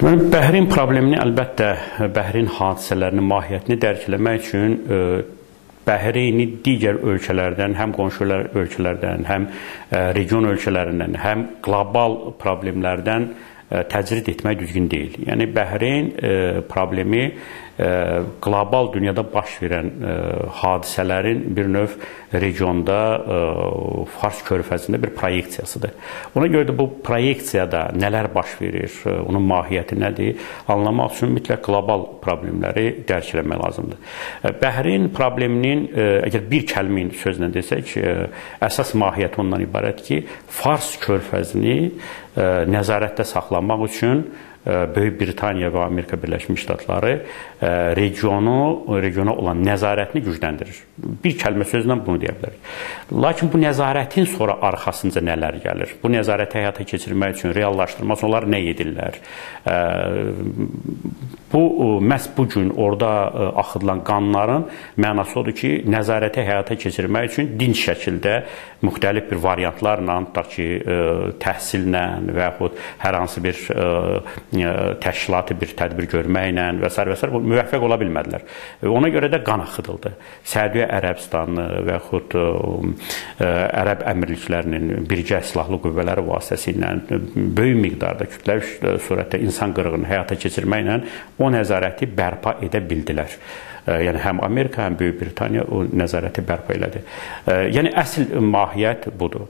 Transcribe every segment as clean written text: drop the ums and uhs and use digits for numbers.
Deməli, Bəhrin problemini əlbəttə Bəhrin hadisələrinin mahiyyətini dərk etmək üçün Bəhrini digər ölkələrdən, həm qonşu ölkələrdən, həm region ölkələrindən, həm qlobal problemlərdən təcrid etmək düzgün deyil. Yəni Bəhrin problemi qlobal dünyada baş verən hadisələrin bir növ regionda Fars körfəzində bir proyeksiyasıdır. Ona görə də bu proyeksiyada nələr baş verir, onun mahiyyəti nədir, anlamaq üçün mütləq qlobal problemləri dərk etmək lazımdır. Bəhrin probleminin, əgər bir kəlmə sözlə desək, əsas mahiyyəti ondan ibarət ki, Fars körfəzini nəzarətdə saxlamaq üçün Böyük Britaniya və Amerika Birləşmiş Ştatları regiona olan nəzarətini gücləndirir. Bir kəlmə sözlə bunu deyə bilərik. Lakin bu nəzarətin sonra arxasınca nələr gəlir? Bu nəzarəti həyata keçirmək üçün, reallaşdırmaq üçün onlar nə edirlər? Məhz bu gün orada axıdılan qanların mənası odur ki, nəzarəti həyata keçirmək üçün dinc şəkildə müxtəlif bir variantlarla, tutaq ki, təhsillə və yaxud hər hansı bir təşkilati bir tədbir görməklə və s. müvəffəq ola bilmədilər. Ona görə də qan axıdıldı. Səudiyyə Ərəbistanı və yaxud Ərəb əmirliklərinin birgə silahlı qüvvələri vasitəsilə böyük miqdarda kütləvi surətdə insan qırğını həyata keçirməklə o nəzarəti bərpa edə bildilər. Yəni həm Amerika, həm Böyük Britaniya o nəzarəti bərpa elədi. Yəni əsl mahiyyət budur.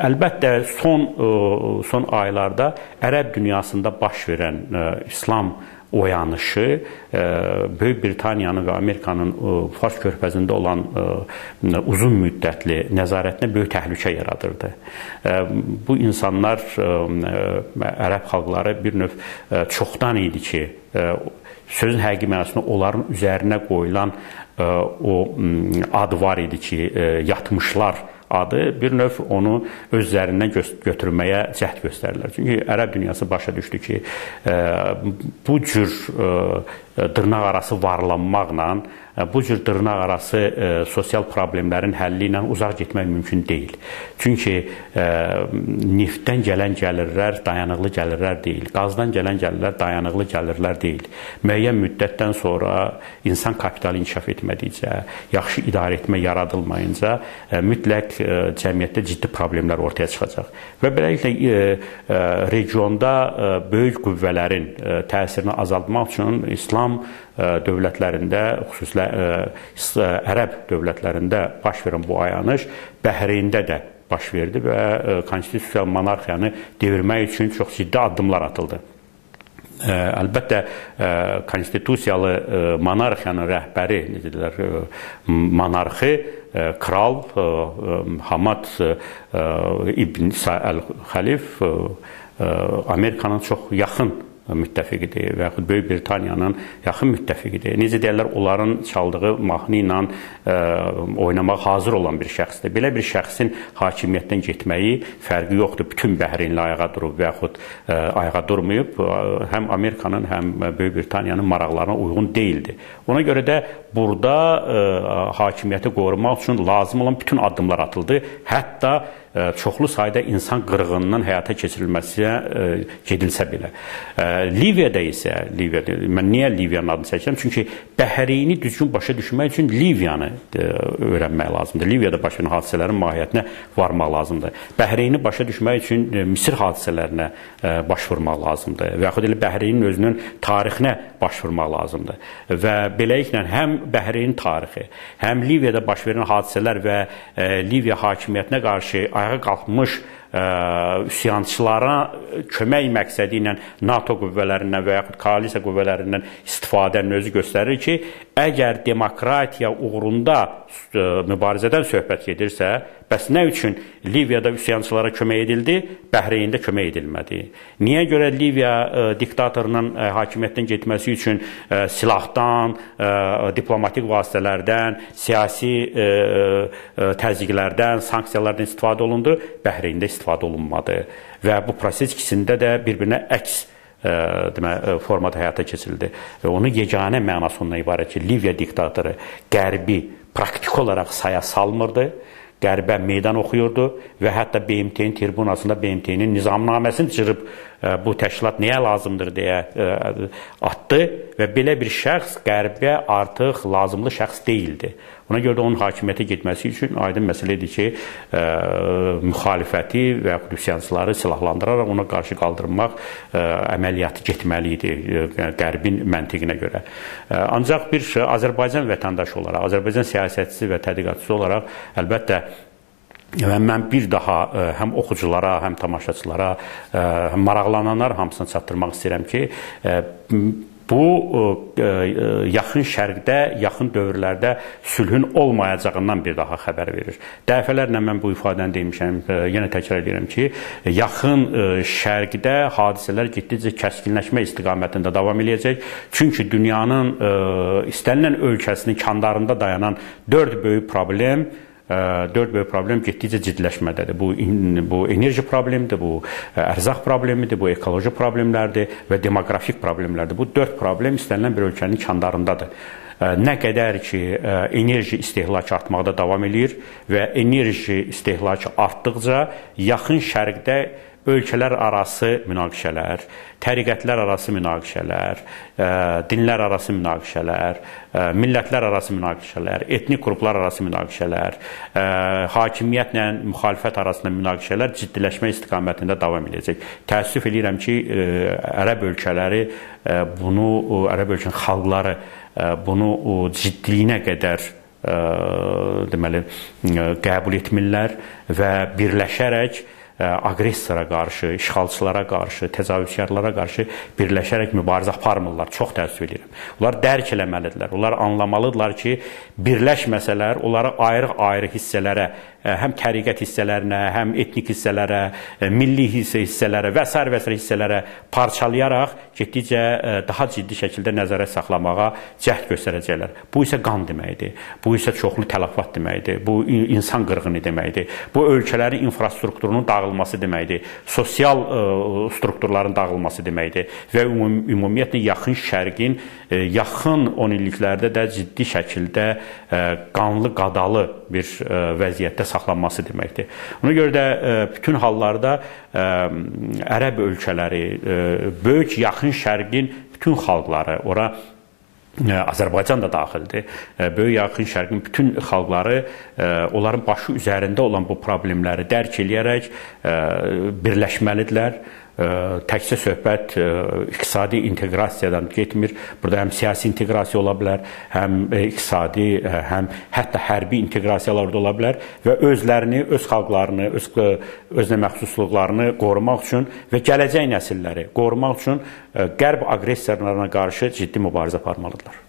Əlbəttə son aylarda Ərəb dünyasında baş verən İslam oyanışı Böyük Britaniyanın və Amerikanın Fars körfəzində olan uzun müddətli nəzarətinə böyük təhlükə yaradırdı. Bu insanlar, ərəb xalqları bir növ çoxdan idi ki, sözün həqiqi mənasında onların üzərinə qoyulan o ad var idi ki, yatmışlar adı bir növ onu öz üzərindən götürməyə cəhd göstərirlər. Çünki ərəb dünyası başa düşdü ki, bu cür dırnaq arası varlanmaqla, bu cür dırnaq arası sosial problemlərin həlli ilə uzaq getmək mümkün deyil. Çünki neftdən gələn gəlirlər dayanıqlı gəlirlər deyil, qazdan gələn gəlirlər dayanıqlı gəlirlər deyil. Müəyyən müddətdən sonra insan kapitalı inkişaf etmədikcə, yaxşı idarə etmə yaradılmayınca mütləq cəmiyyətdə ciddi problemlər ortaya çıxacaq. Və beləliklə regionda böyük qüvvələrin təsirini azaltmaq üçün İslam dövlətlərində, xüsusilə ərəb dövlətlərində baş verən bu ayanış Bəhreyndə də baş verdi və konstitusiya monarxiyanı devirmək üçün çox ciddi addımlar atıldı. Əlbəttə, konstitusiyalı monarxiyanın rəhbəri, monarxi, kral Hamad İbn İsa Əl-Xəlif Amerikanın çox yaxın müttəfiqidir və yaxud Böyük Britaniyanın yaxın müttəfiqidir. Necə deyərlər, onların çaldığı mahnı ilə oynamağa hazır olan bir şəxsdir. Belə bir şəxsin hakimiyyətdən getməyi fərqi yoxdur. Bütün Bəhreynlə ayağa durub və yaxud ayağa durmayıb, həm Amerikanın, həm Böyük Britaniyanın maraqlarına uyğun deyildi. Ona görə də burada hakimiyyəti qorumaq üçün lazım olan bütün addımlar atıldı. Hətta çoxlu sayda insan qırğınının həyata keçirilməsinə gedilsə belə. Liviyada isə, mən niyə Liviyanın adını çəkirəm? Çünki Bəhreyni düzgün başa düşmək üçün Liviyanı öyrənmək lazımdır. Liviyada baş verən hadisələrin mahiyyətinə varmaq lazımdır. Bəhreyni başa düşmək üçün Misir hadisələrinə baş vurmaq lazımdır. Və yaxud elə Bəhreynin özünün tarixinə baş vurmaq lazımdır. Və beləliklə həm Bəhreynin tarixi, həm Liviyada baş verən hadisələr və Liviya hakimiyyətinə qarşı ayağa qalxmış üsyançılara kömək məqsədi ilə NATO qüvvələrindən və yaxud koalisiya qüvvələrindən istifadənin özü göstərir ki, əgər demokratiya uğrunda mübarizədən söhbət gedirsə, bəs nə üçün Liviyada üsyançılara kömək edildi, Bəhreyndə kömək edilmədi? Niyə görə Liviya diktatorunun hakimiyyətdən getməsi üçün silahdan, diplomatik vasitələrdən, siyasi təzyiqlərdən, sanksiyalardan istifadə olundu, Bəhreyndə istifadə olunmadı və bu proses ikisində də bir-birinə əks formada həyata keçirildi. Onun yeganə mənası ondan ibarət ki, Liviya diktatoru Qərbi praktik olaraq saya salmırdı. Qərbə meydan oxuyurdu və hətta BMT-nin tribunasında BMT-nin nizamnaməsini cırıb bu təşkilat nəyə lazımdır deyə atdı və belə bir şəxs Qərbə artıq lazımlı şəxs deyildi. Ona görə də onun hakimiyyətə getməsi üçün aydın məsələdir ki, müxalifəti və üsyançıları silahlandıraraq ona qarşı qaldırmaq əməliyyatı getməli idi Qərbin məntiqinə görə. Ancaq bir Azərbaycan vətəndaşı olaraq, Azərbaycan siyasətçisi və tədqiqatçısı olaraq əlbəttə mən bir daha həm oxuculara, həm tamaşaçılara, həm maraqlananlar hamısına çatdırmaq istəyirəm ki, bu yaxın şərqdə, yaxın dövrlərdə sülhün olmayacağından bir daha xəbər verir. Dəfələrlə mən bu ifadəni demişəm, yenə təkrar edirəm ki, yaxın şərqdə hadisələr getdikcə kəskinləşmə istiqamətində davam edəcək. Çünki dünyanın istənilən ölkəsinin kəndarında dayanan dörd böyük problem getdikcə ciddiləşmədədir. Bu enerji problemidir, bu ərzaq problemidir, bu ekoloji problemlərdir və demoqrafik problemlərdir. Bu dörd problem istənilən bir ölkənin kəndarındadır. Nə qədər ki, enerji istehlakı artmaqda davam edir və enerji istehlakı artdıqca yaxın şərqdə ölkələr arası münaqişələr, təriqətlər arası münaqişələr, dinlər arası münaqişələr, millətlər arası münaqişələr, etnik qruplar arası münaqişələr, hakimiyyətlə müxalifət arasında münaqişələr ciddiləşmə istiqamətində davam edəcək. Təəssüf edirəm ki, ərəb ölkələri bunu, ərəb ölkənin xalqları bunu ciddiliyinə qədər deməli qəbul etmirlər və birləşərək aqressora qarşı, işğalçılara qarşı, təcavüzkarlara qarşı birləşərək mübarizə aparmırlar. Çox təəssüf edirəm. Onlar dərk eləməlidirlər. Onlar anlamalıdırlar ki, birləşməsələr, onları ayrı-ayrı hissələrə, həm təriqət hissələrinə, həm etnik hissələrə, milli hissələrə və s. hissələrə parçalayaraq getdikcə daha ciddi şəkildə nəzərət saxlamağa cəhd göstərəcəklər. Bu isə qan deməkdir. Bu isə çoxlu tələfat deməkdir. Bu insan qırğını deməkdir. Bu ölkələrin infrastrukturunun dağılması deməkdir. Sosial strukturların dağılması deməkdir. Və ümumiyyətlə yaxın şərqin yaxın 10 illiklərdə də ciddi şəkildə qanlı, qadalı bir vəziyyətdə saxlanması deməkdir. Ona görə də bütün hallarda ərəb ölkələri, böyük yaxın şərqin bütün xalqları, ora Azərbaycan da daxildir. Böyük yaxın şərqin bütün xalqları onların başı üzərində olan bu problemləri dərk eləyərək birləşməlidirlər. Təkcə söhbət iqtisadi inteqrasiyadan getmir. Burada həm siyasi inteqrasiya ola bilər, həm iqtisadi, həm hətta hərbi inteqrasiyalar da ola bilər və özlərini, öz xalqlarını, özünə məxsusluqlarını qorumaq üçün və gələcək nəsilləri qorumaq üçün Qərb aqressorlarına qarşı ciddi mübarizə aparmalıdırlar.